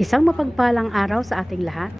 Isang mapagpalang araw sa ating lahat.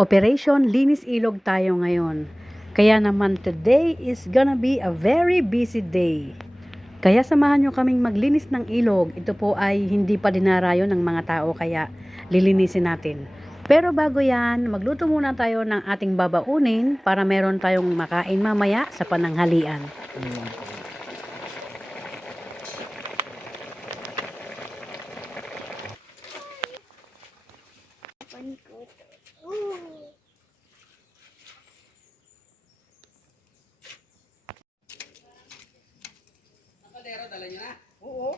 Operation Linis Ilog tayo ngayon. Kaya naman today is gonna be a very busy day. Kaya samahan nyo kaming maglinis ng ilog. Ito po ay hindi pa dinarayo ng mga tao kaya lilinisin natin. Pero bago yan, magluto muna tayo ng ating babaunin para meron tayong makain mamaya sa pananghalian. Kaldero, dala nyo na? Oo.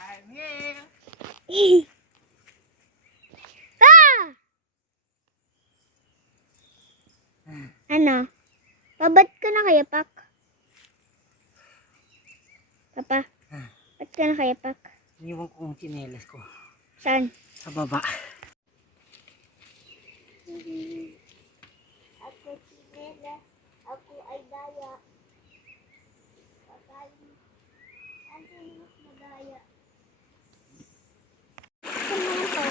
I'm here. Ano? Babat ka na kaya, Pak? Papa, ba't ka na kaya, Pak? Iniwan ko yung tsinelas ko. Saan? Sa baba. Ako sinela, ako ay daya. Patay. Ano mas madaya? Ano naman to?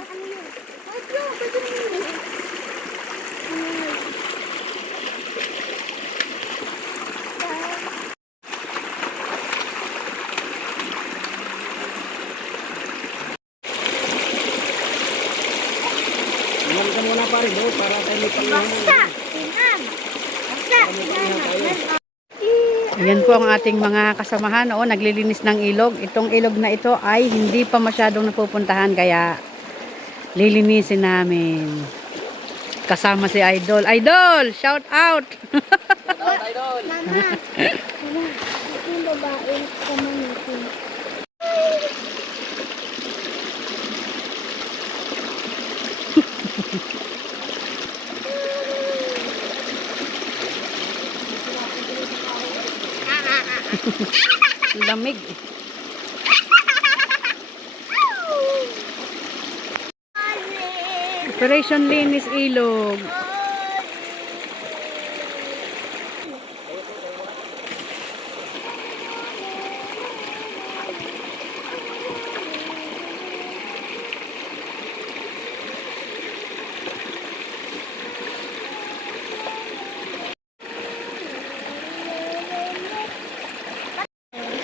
Ano yun? Wag yun, wag yun. Iwan ka muna pare do para tayo may pangyahan. Baksa! Tinan! Baksa! Tinan! Ayan po ang ating mga kasamahan. Oo, naglilinis ng ilog. Itong ilog na ito ay hindi pa masyadong napupuntahan kaya lilinisin namin. Kasama si Idol. Idol! Shout out! Idol! Mama! Mama! Ito yung babae kasama natin. Lamig. Operation Linis Ilog.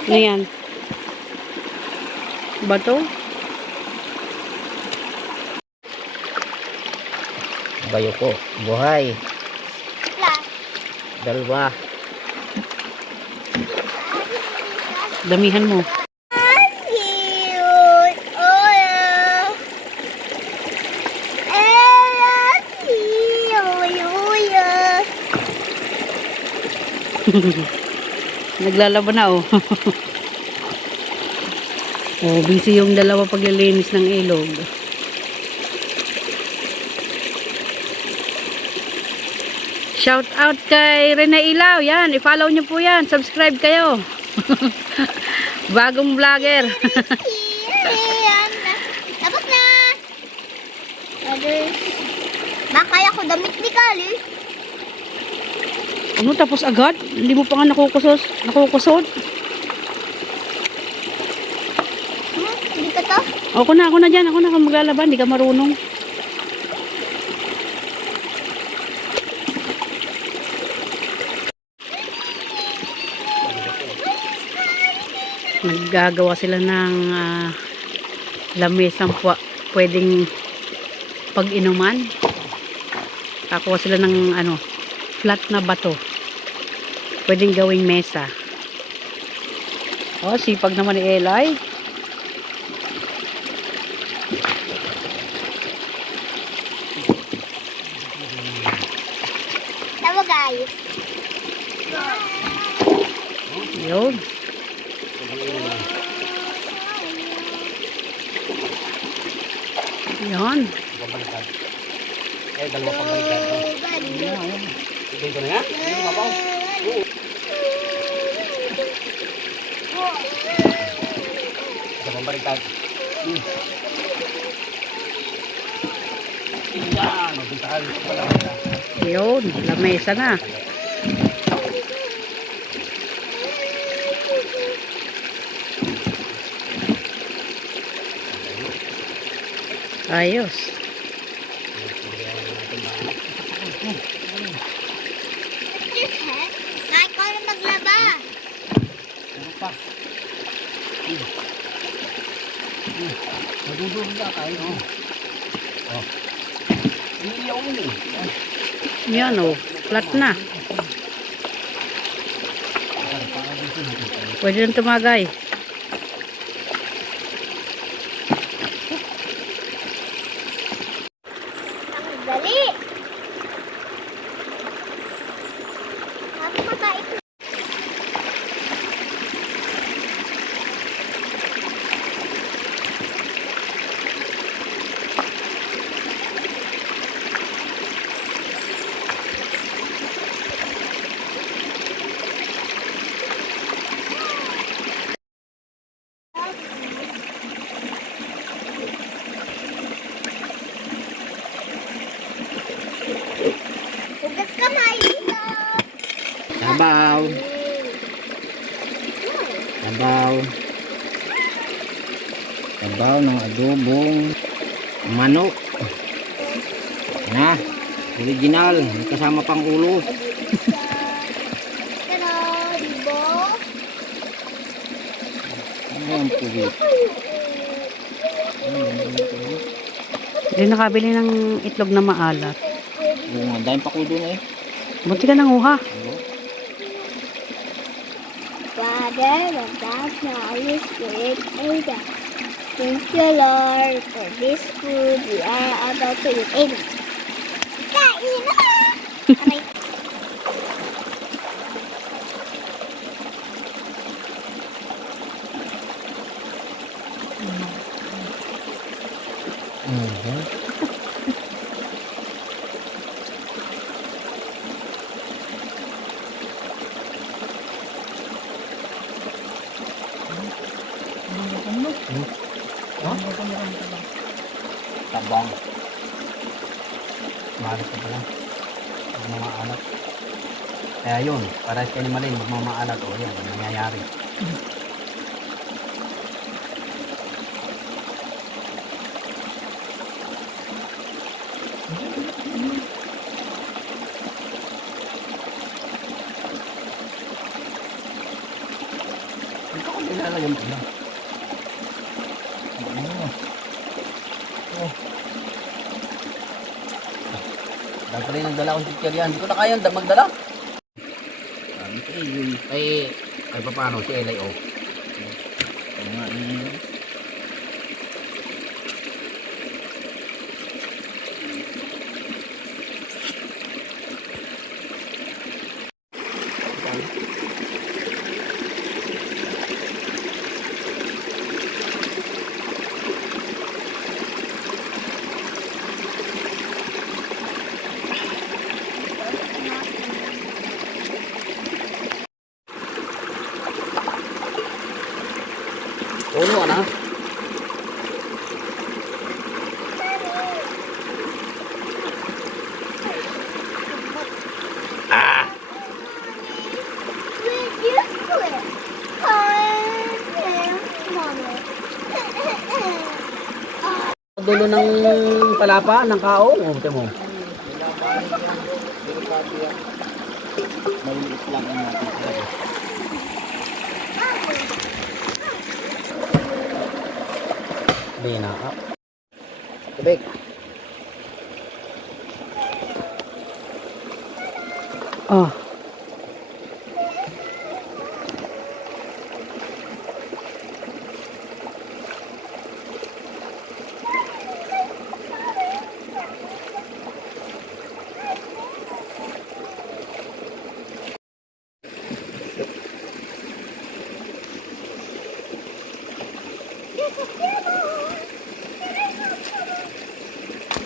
Ano yan? Bato? Bayo ko. Buhay. Plus. Dalawa. Damihan mo. Cute! Oh, yeah. Naglalaban na oh. Oh, busy yung dalawa paglilinis ng ilog. Shout out kay Rene Ilaw. Yan, i-follow nyo po yan. Subscribe kayo. Bagong vlogger. Tapos na! Others. Makaya ko damit ni Kali. Ano, tapos agad? Hindi mo pa nga nakukusot? Hindi ka to? Ako na dyan. Ako na maglalaban. Hindi ka marunong. Naggagawa sila ng lamesang pwedeng pag-inuman. Kakuha sila ng flat na bato. Pwedeng gawing mesa. Oh, sipag naman ni Eli. Tama guys. Yun. Yun. Pabaliktad. Eh, dalawa pabaliktad. Dito na nga? Dito ka pa? Oo. Isa pabaliktad. Yan, magbitahan. Yun, lamesa na. Ayos. Kahit ko na maglaba. Ano pa? Maduduro na tayo. Oh. Iiyaw mo eh. Yan oh, flat na. Pwede nang tumagay. Dali. Ako makain. Hugas kamay dito. Sabaw. Sabaw. Sabaw ng adobong manok. Na, original. May kasama pang ulo. Pero, dibo. Ayan po. Hindi nakabili ng itlog na maalat. Yung dahil pa ko doon eh. Buti ka nanguha. Father, the Son, the Holy Spirit, Amen. Thank you, Lord, for this food we are about to eat. Amen. Kain na! Aray. Tabang. Mahalit ka pala. Magmamaalat. Kaya yun, para sa animalin, magmamaalat. O yan, ang nangyayari. Ito ko nilalagyan mo na. Dahil pala yung nagdala akong chichirya. Hindi ko na kaya magdala. Sabi ko ay paano si Eli o. Uno na. Will you quit? Mama. Dulo ng palapa, ng kao. O, ito mo. Maliit lang ang natin. Binaka. Tubig. Oh,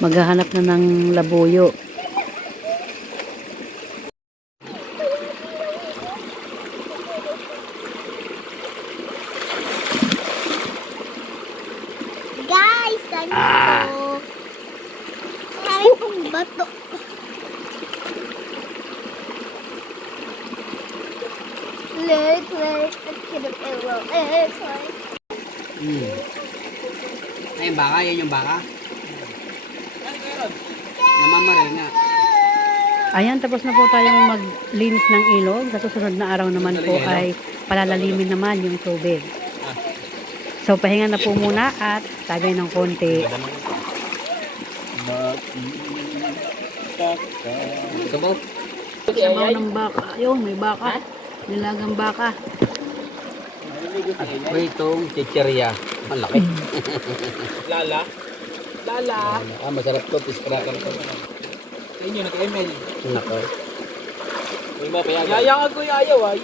Maghahanap na ng labuyo. Guys, ganito. Marami pong bato. Wait. At kinag-ewa. Sorry. Ay, yung baka, yan yung baka. Namamaril nga. Ayan, tapos na po tayong maglinis ng ilog. Sa susunod na araw naman po ay palalalimin naman yung tubig. So, pahinga na po muna at tagay ng konti. Sabaw. Sabaw ng baka. Ayun, may baka. Nilagang baka. May itong chicherya. Malaki. Lala. Masarap to. Fish cracker to. Sa inyo, nag-ML. Nako. Yaya ka ko ayaw ay.